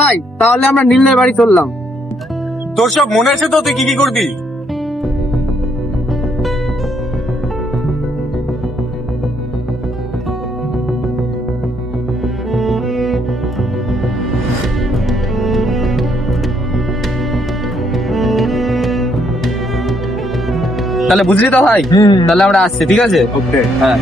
ভাই তাহলে আমরা নীলের বাড়ি চললাম। তোর সব মনে আছে তো, তুই কি কি করবি? তাহলে বুঝলি তো ভাই, তাহলে আমরা আসছি, ঠিক আছে? ওকে। হ্যাঁ।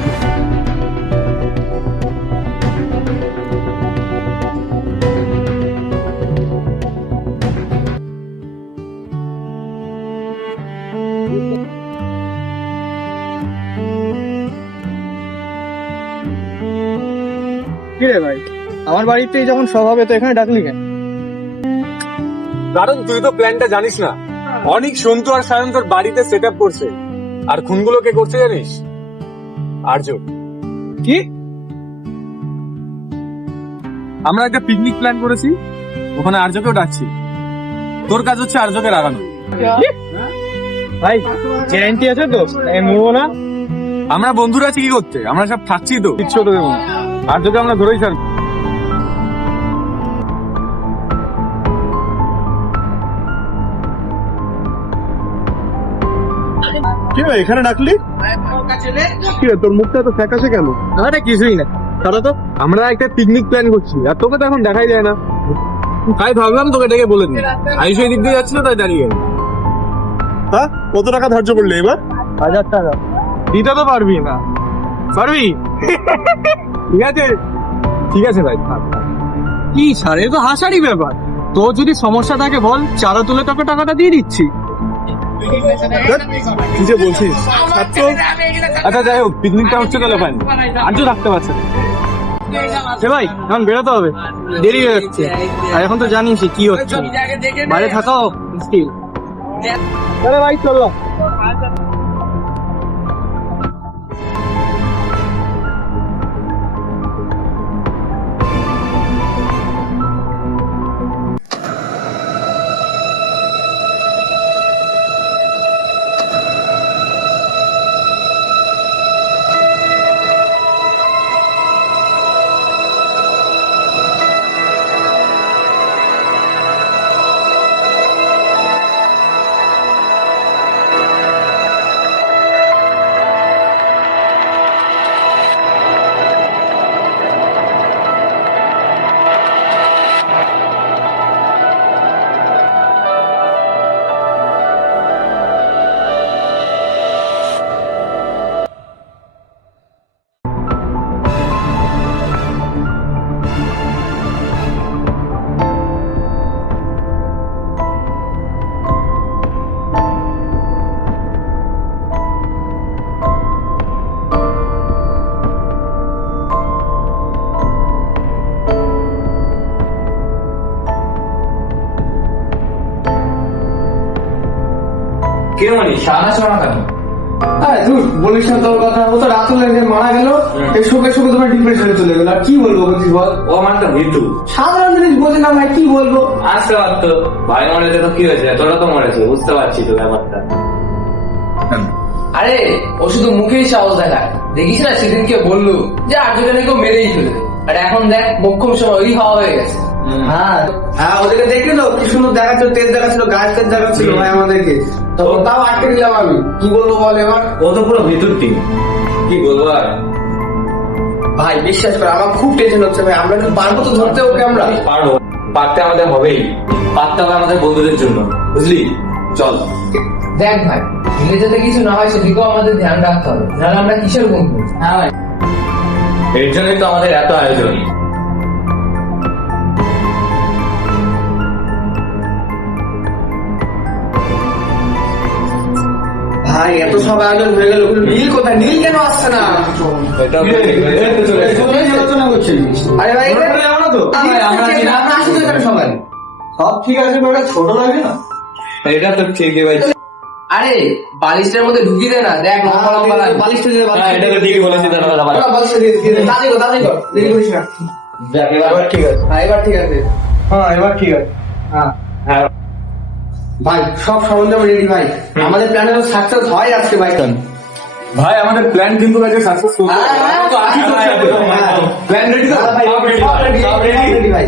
কি রে ভাই, আমার বাড়িতেই যখন সব হবে তো এখানে ডাকলি কেন? কারণ তুই তো প্ল্যানটা জানিস না। অনেক সন্তু আর সায়ন তোর বাড়িতে সেট আপ করছে, আর খুনগুলো কে করছে জানিস? আর্য। কি? আমরা একটা পিকনিক প্ল্যান করেছি, ওখানে আর্যকেও ডাকছি। তোর কাজ হচ্ছে আর্যকে রাগানো। ভাই গ্যারান্টি আছে তো আমি মরবো না? আমরা বন্ধুরা আছি, কি করতে? আমরা সব থাকছি তো, কিচ্ছু হতে দেবো না। আর্যকে আমরা ধরেই ছাড়বো। কি রে এখানে ডাকলি? কি রে তোর মুখটা তো ফ্যাকাশে কেন? আরে কিছুই না, তাহলে তো আমরা একটা পিকনিক প্ল্যান করছি, আর তোকে তো এখন দেখাই যায় না। তাই ভাবলাম তোকে ডেকে বলে দিই। আইসো এই দিক দিয়ে যাচ্ছিল, তাই দাঁড়িয়ে গেল। হ্যাঁ, কত টাকা ধার্য করলে এবার? 1000 টাকা। দিতে তো পারবি না? পারবি? ঠিক আছে, ঠিক আছে ভাই। কি স্যার, এ তো হাসারই ব্যাপার। তোর যদি সমস্যা থাকে বল, চাঁদা তুলে তোকে টাকাটা দিয়ে দিচ্ছি। কি যে বলছিস? ছাত্র আচ্ছা যাই হোক, পিকনিকটা হচ্ছে তাহলে ফাইন। আর্য থাকতে পারছে না। সে ভাই এখন বেরোতে হবে, দেরি হয়ে যাচ্ছে। আর এখন তো জানিস কি হচ্ছে, বাইরে থাকাও মুশকিল। আরে ভাই চলো। কিরমনি সারা শোনা কেন? হ্যাঁ তুই বলিস না তোর কথা, ও তো রাতুল মারা গেল, এই শোকে শোকে তোমার ডিপ্রেশনে চলে গেল। আর কি বলবো বলছিস বল? ও আমার তো মৃত্যু। সাধারণ জিনিস বোঝে না ভাই, কি বলবো? আসতে পারতো, ভাই মরেছে তো কি হয়েছে, তোরা তো মরেছে, বুঝতে পারছি তো ব্যাপারটা। আরে ও শুধু মুখেই সাহস দেখায়, দেখিস না সেদিনকে বললো যে আর্যকে কেউ মেরেই ফেলবে, আর এখন দেখ মোক্ষম সময় ওই হাওয়া হয়ে গেছে। হ্যাঁ হ্যাঁ, ওদেরকে দেখলি তো কি সুন্দর দেখাচ্ছিল, তেল দেখাচ্ছিল, গাছ তেল দেখাচ্ছিল ভাই আমাদেরকে, তো তাও আটকে দিলাম আমি। কি বলবো বল এবার? ও তো পুরো মৃত্যুর টিম, কি বলবো আর। ভাই বিশ্বাস করে আমার খুব টেনশন হচ্ছে ভাই, আমরা কি পারবো তো ধরতে ওকে? আমরা পারবো, পারতে আমাদের হবেই, পারতে হবে আমাদের বন্ধুদের জন্য, বুঝলি? চল। দেখ ভাই, দিলে যাতে কিছু না হয় সেদিকেও আমাদের ধ্যান রাখতে হবে, নাহলে আমরা কিসের বন্ধু? হ্যাঁ ভাই, এর জন্যই তো আমাদের এত আয়োজন। ভাই এত সব আয়োজন হয়ে গেল, নীল কোথায়? নীল কেন আসছে না? এটা আলোচনা করছেন? আরে ভাই যাবো না তো? আমরা আসি তো এখানে সবাই। সব ঠিক আছে, বেটা ছোট লাগে না? এটা তো ঠিকই ভাই। আরে বালিশটার মধ্যে ঢুকিয়ে দে না, দেখ লম্বা লম্বা লাগে। বালিশটা দিয়ে হ্যাঁ, এটা তো ঠিকই বলেছি দাদা। বালিশটা দিয়ে দাদি গো, দাদি গো, দেরি করিস না। এবার ঠিক আছে। হ্যাঁ এবার ঠিক আছে। হ্যাঁ এবার ঠিক আছে। হ্যাঁ হ্যাঁ ভাই সব সরঞ্জাম রেডি ভাই, আমাদের প্ল্যানে তো সাকসেস হয় আজকে ভাই। ভাই আমাদের প্ল্যান কিন্তু কাজে সাকসেসফুল। প্ল্যান রেডি তো ভাই, সব রেডি ভাই।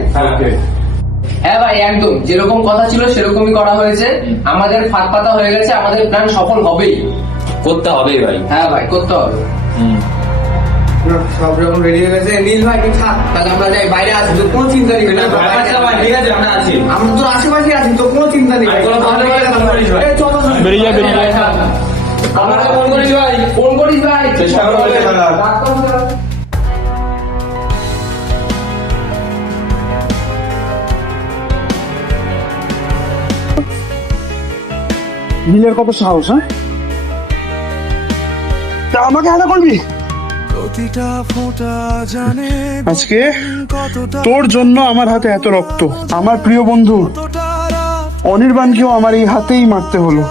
হ্যাঁ ভাই একদম, যেরকম কথা ছিল সেরকমই করা হয়েছে। আমাদের ফাঁদ পাতা হয়ে গেছে, আমাদের প্ল্যান সফল হবেই। করতে হবেই ভাই। হ্যাঁ ভাই, করতে হবে। সব রকম রেডি হয়ে গেছে। নীল ভাই তুই থাক, তাহলে আমরা যাই, বাইরে আছি, তো কোনো চিন্তা নেই। ঠিক আছে, আমরা আছি। আমরা তো আশেপাশে আছি, তো কোনো চিন্তা নেই। আর কোনো তাহলে বলে ফোন করিস ভাই। এই চল, চল, চল। বেরিয়ে যা, বেরিয়ে যা। আমরা ফোন করিস ভাই, ফোন করিস ভাই। চেষ্টা করো বলে খারাপ। নীলের কত সাহস, হ্যাঁ? তা আমাকে হানা করবি আজকে? তোর জন্য আমার হাতে এত রক্ত, আমার প্রিয় বন্ধু অনির্বাণকেও আমার এই হাতেই মারতে হলো।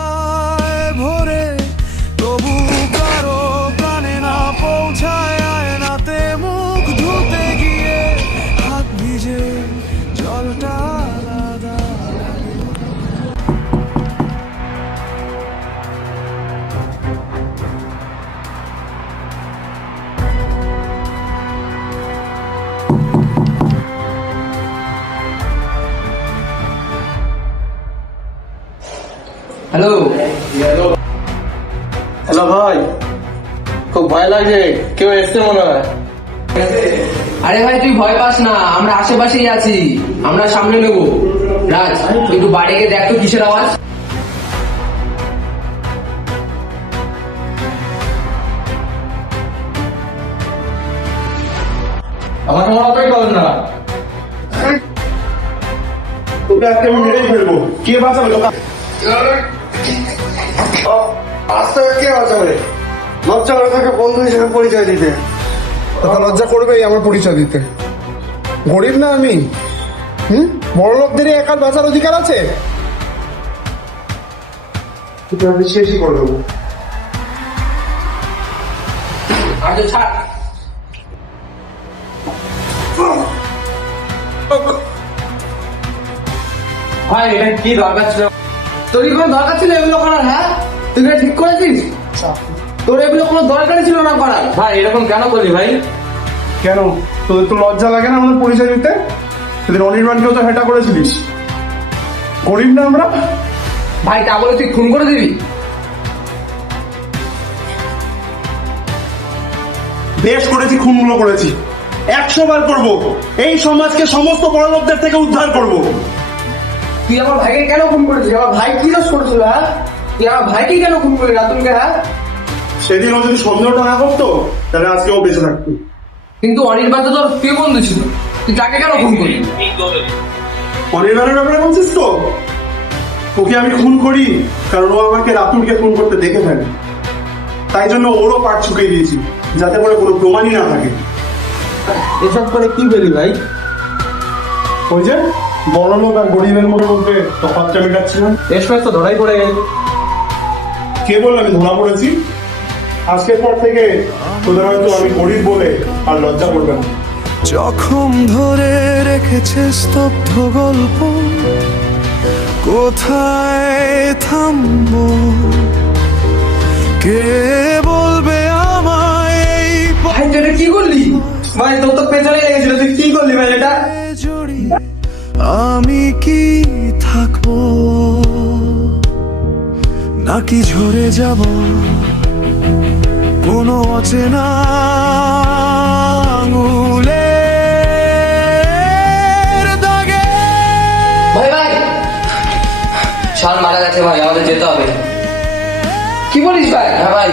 হ্যালো। হ্যালো ভাই, খুব ভয় লাগছে, কেউ এসছে মনে হয়। আরে ভাই তুই ভয় পাস না, আমরা আশেপাশেই আছি, আমরা সামনে নেবো। রাজ তুই একটু বাইরে গিয়ে দেখ তো কিসের আওয়াজ। আমার কোনো অতই করেন না। তোকে আজকে আমি মেরেই ফেলবো। কে বাঁচাবে তোকে? আস্তে কে বাঁচাবে? লজ্জা করে তাকে বন্ধু হিসেবে পরিচয় দিতে। তোকে লজ্জা করবেই আমার পরিচয় দিতে? গরিব না আমি? বড় লোকদেরই একার বাঁচার অধিকার আছে? তোকে আমি শেষই করে দেবো। আর তো ছাড়। ভাই এটা কি দরকার ছিল? তোর কি কোনো দরকার ছিল এগুলো করার? হ্যাঁ, তুই কি ঠিক করেছিস? তোর এগুলো কোনো দরকারই ছিল না করার। ভাই এরকম কেন করলি ভাই? কেন তোদের তো লজ্জা লাগে না আমাদের পরিচয় দিতে? সেদিন অনির্বাণকেও তো হেটা করেছিলিস। গরিব না আমরা? ভাই তা বলে তুই খুন করে দিবি? বেশ করেছি, খুনগুলো করেছি, 100 বার করবো। এই সমাজকে সমস্ত বড় লোকদের থেকে উদ্ধার করব। তুই আমার ভাইকে কেন খুন করেছিস? আমার ভাই কি দোষ করেছিল? হ্যাঁ, তুই আমার ভাইকে কেন খুন করলি রাতুলকে? হ্যাঁ, সেদিন ও যদি সন্দেহটা না করতো তাহলে আজকে ও বেঁচে থাকতো। কিন্তু অনির্বাণ তো তোর প্রিয় বন্ধু ছিল, তুই তাকে কেন খুন করলি? অনির্বাণের ব্যাপারে বলছিস তো? ওকে আমি খুন করি কারণ ও আমাকে রাতুলকে খুন করতে দেখে ফেলে, তাই জন্য ওরও পাট ছুকিয়ে দিয়েছি যাতে করে কোনো প্রমাণই না থাকে। এসব করে কি পেলি ভাই? ওই যে বড় লোক আর গরিবের মধ্যে তফাৎটা মেটাচ্ছিলাম। এসব তো ধরাই পড়ে গেল। কে বলল আমি ধরা পড়েছি? আজকের পর থেকে তোদের হয়তো আমি গরিব বলে আর লজ্জা করবে না। জখম ধরে রেখেছে স্তব্ধ গল্প, কোথায় থামবো? কে বলবে আমায় এই ভাই তুই এটা কি করলি? ভাই তোর তো পেছনে লেগেছিল, তুই কি করলি ভাই এটা? জড়ি? আমি কি থাকবো নাকি ঝরে যাব কোনো অচেনা আঙুলের দাগে? ভাই ভাই শাল মারা গেছে ভাই, আমাদের যেতে হবে। কি বলিস ভাই? হ্যাঁ ভাই।